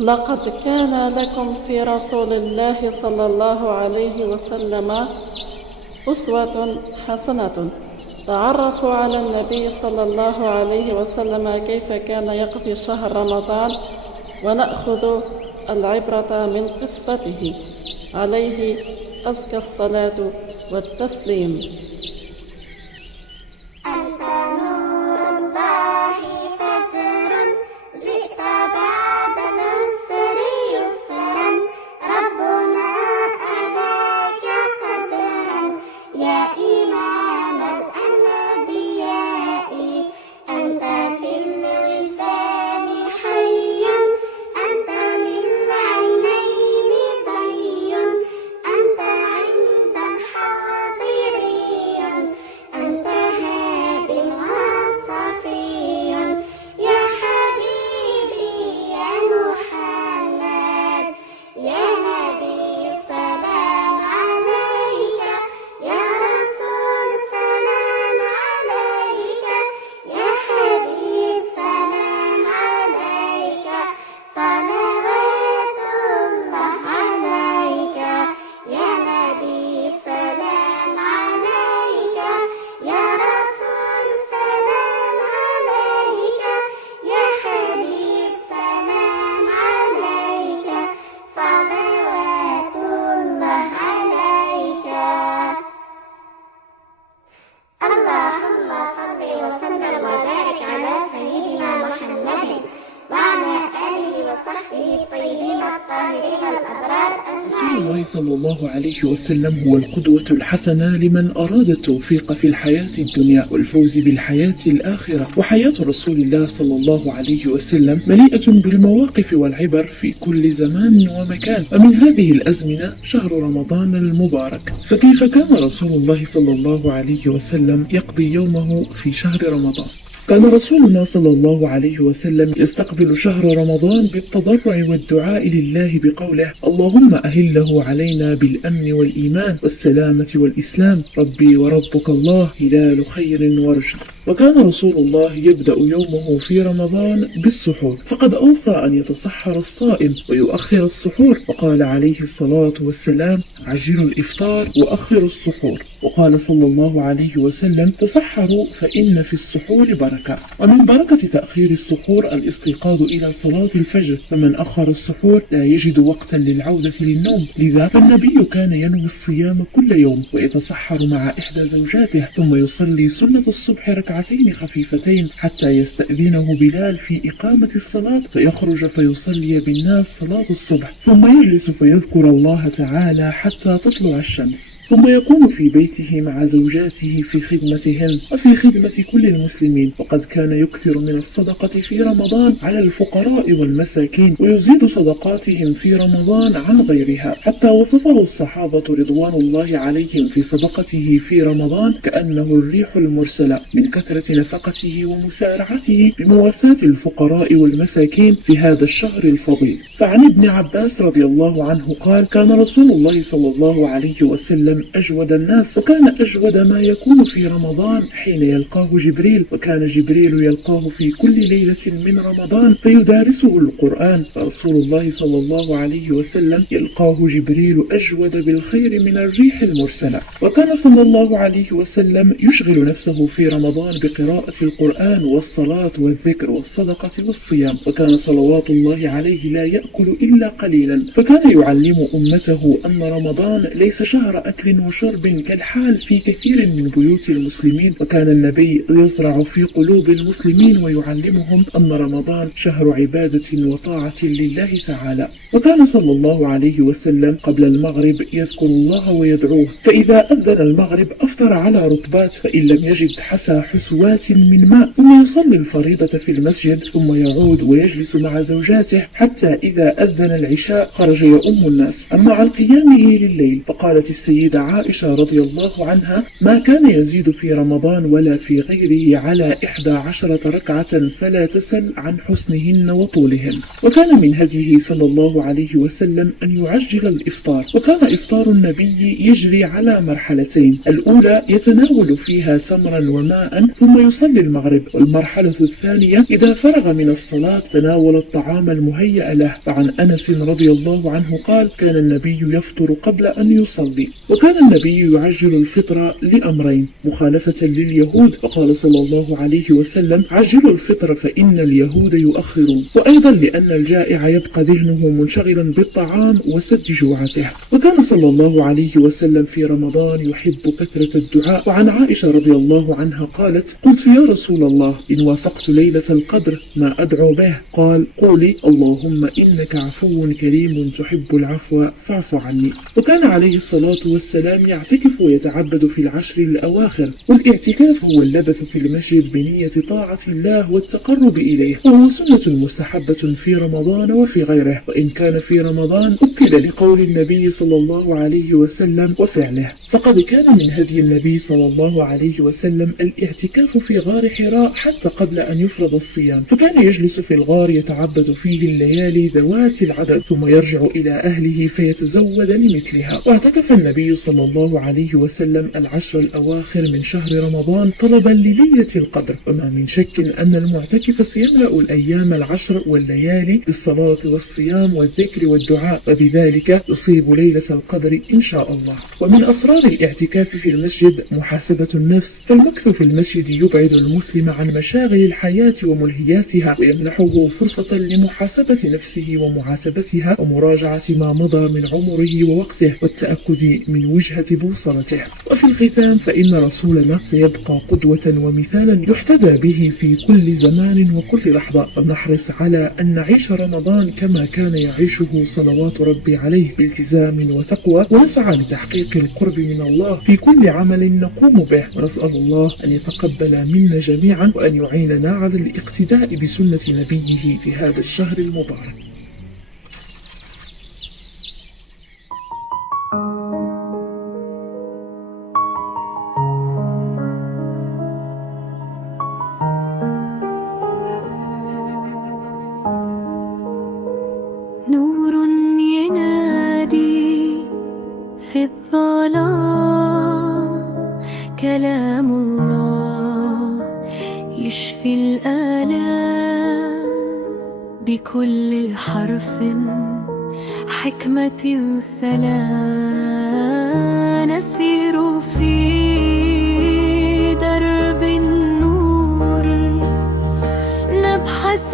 لقد كان لكم في رسول الله صلى الله عليه وسلم أسوة حسنة. تعرفوا على النبي صلى الله عليه وسلم كيف كان يقضي شهر رمضان، ونأخذ العبرة من قصته عليه أزكى الصلاة والتسليم. أنت نور الله فجر، جئت بعد العسر يسرا، ربنا أعلاك قدرا يا إمام الأنبياء. أنت في الوجدان حي، أنت للعينين ضي، أنت عند الحاضرين، أنت هاد وصفي يا حبيبي يا محمد يا نبي سلام عليك، يا رسول سلام عليك، يا حبيب سلام عليك، صلوات الله عليك، يا نبي سلام عليك، يا رسول سلام عليك، يا حبيب سلام عليك، صلوات الله عليك. اللهم صل وسلم وبارك على سيدنا محمد وعلى آله وصحبه الطيبين الطاهرين الأبرار رسول أجمعين. الله صلى الله عليه وسلم هو القدوة الحسنة لمن أراد التوفيق في الحياة الدنيا والفوز بالحياة الآخرة. وحياة رسول الله صلى الله عليه وسلم مليئة بالمواقف والعبر في كل زمان ومكان، ومن هذه الأزمنة شهر رمضان المبارك. فكيف كان رسول الله صلى الله عليه وسلم يقضي يومه في شهر رمضان؟ كان رسولنا صلى الله عليه وسلم يستقبل شهر رمضان بالتضرع والدعاء لله بقوله: اللهم أهله علينا بالأمن والإيمان والسلامة والإسلام، ربي وربك الله هلال خير ورشد. وكان رسول الله يبدأ يومه في رمضان بالسحور، فقد أوصى أن يتسحر الصائم ويؤخر السحور، وقال عليه الصلاة والسلام: عجلوا الإفطار وأخروا السحور. وقال صلى الله عليه وسلم: تسحروا فإن في السحور بركة. ومن بركة تأخير السحور الاستيقاظ إلى صلاة الفجر، فمن أخر السحور لا يجد وقتا للعودة للنوم، لذا فالنبي كان ينوي الصيام كل يوم ويتسحر مع إحدى زوجاته، ثم يصلي سنة الصبح ركعتين خفيفتين حتى يستأذنه بلال في إقامة الصلاة، فيخرج فيصلي بالناس صلاة الصبح، ثم يجلس فيذكر الله تعالى حتى تطلع الشمس، ثم يكون في بيته مع زوجاته في خدمتهن وفي خدمة كل المسلمين. وقد كان يكثر من الصدقة في رمضان على الفقراء والمساكين، ويزيد صدقاتهم في رمضان عن غيرها، حتى وصفه الصحابة رضوان الله عليهم في صدقته في رمضان كأنه الريح المرسلة من كثرة نفقته ومسارعته بمواساة الفقراء والمساكين في هذا الشهر الفضيل. فعن ابن عباس رضي الله عنه قال: كان رسول الله صلى الله عليه وسلم أجود الناس، وكان أجود ما يكون في رمضان حين يلقاه جبريل، وكان جبريل يلقاه في كل ليلة من رمضان فيدارسه القرآن، فرسول الله صلى الله عليه وسلم يلقاه جبريل أجود بالخير من الريح المرسلة. وكان صلى الله عليه وسلم يشغل نفسه في رمضان بقراءة القرآن والصلاة والذكر والصدقة والصيام، وكان صلوات الله عليه لا يأكل إلا قليلا، فكان يعلم أمته أن رمضان ليس شهر أكل وشرب كالحال في كثير من بيوت المسلمين، وكان النبي يزرع في قلوب المسلمين ويعلمهم أن رمضان شهر عبادة وطاعة لله تعالى. وكان صلى الله عليه وسلم قبل المغرب يذكر الله ويدعوه، فإذا أذن المغرب أفطر على رطبات، فإن لم يجد حسى حسوات من ماء، ثم يصلي الفريضة في المسجد، ثم يعود ويجلس مع زوجاته حتى إذا أذن العشاء خرج يؤم الناس. أما عن قيامه لليل فقالت السيدة عائشة رضي الله عنها: ما كان يزيد في رمضان ولا في غيره على 11 ركعة فلا تسل عن حسنهن وطولهن. وكان من هديه صلى الله عليه وسلم أن يعجل الإفطار، وكان إفطار النبي يجري على مرحلتين: الأولى يتناول فيها تمرا وماء ثم يصلي المغرب، والمرحلة الثانية إذا فرغ من الصلاة تناول الطعام المهيأ له. فعن أنس رضي الله عنه قال: كان النبي يفطر قبل أن يصلي. وكان النبي يعجل الفطر لأمرين: مخالفة لليهود، فقال صلى الله عليه وسلم: عجلوا الفطر فإن اليهود يؤخرون، وأيضا لأن الجائع يبقى ذهنه منشغلا بالطعام وسد جوعته. وكان صلى الله عليه وسلم في رمضان يحب كثرة الدعاء. وعن عائشة رضي الله عنها قالت: قلت يا رسول الله إن وافقت ليلة القدر ما أدعو به؟ قال: قولي اللهم إنك عفو كريم تحب العفو فاعف عني. وكان عليه الصلاة والسلام يعتكف ويتعبد في العشر الأواخر، والاعتكاف هو اللبث في المسجد بنية طاعة الله والتقرب إليه، وهو سنة مستحبة في رمضان وفي غيره، وإن كان في رمضان أكد لقول النبي صلى الله عليه وسلم وفعله. فقد كان من هدي النبي صلى الله عليه وسلم الاعتكاف في غار حراء حتى قبل أن يفرض الصيام، فكان يجلس في الغار يتعبد فيه الليالي ذوات العدد ثم يرجع إلى أهله فيتزود لمثلها. واعتكف النبي صلى الله عليه وسلم العشر الأواخر من شهر رمضان طلبا لليلة القدر، وما من شك أن المعتكف سيملأ الأيام العشر والليالي بالصلاة والصيام والذكر والدعاء، وبذلك يصيب ليلة القدر إن شاء الله. ومن أسرار الاعتكاف في المسجد محاسبة النفس، فالمكث في المسجد يبعد المسلم عن مشاغل الحياة وملهياتها، ويمنحه فرصة لمحاسبة نفسه ومعاتبتها ومراجعة ما مضى من عمره ووقته والتأكد من وجهة بوصلته. وفي الختام فإن رسولنا سيبقى قدوة ومثالا يحتذى به في كل زمان وكل لحظة، ونحرص على أن نعيش رمضان كما كان يعيشه صلوات ربي عليه بالتزام وتقوى، ونسعى لتحقيق القرب من الله في كل عمل نقوم به، ونسأل الله أن يتقبل منا جميعا وأن يعيننا على الاقتداء بسنة نبيه في هذا الشهر المبارك. نور ينادي في الظلام، كلام الله يشفي الآلام، بكل حرف حكمة وسلام، نسير في درب النور، نبحث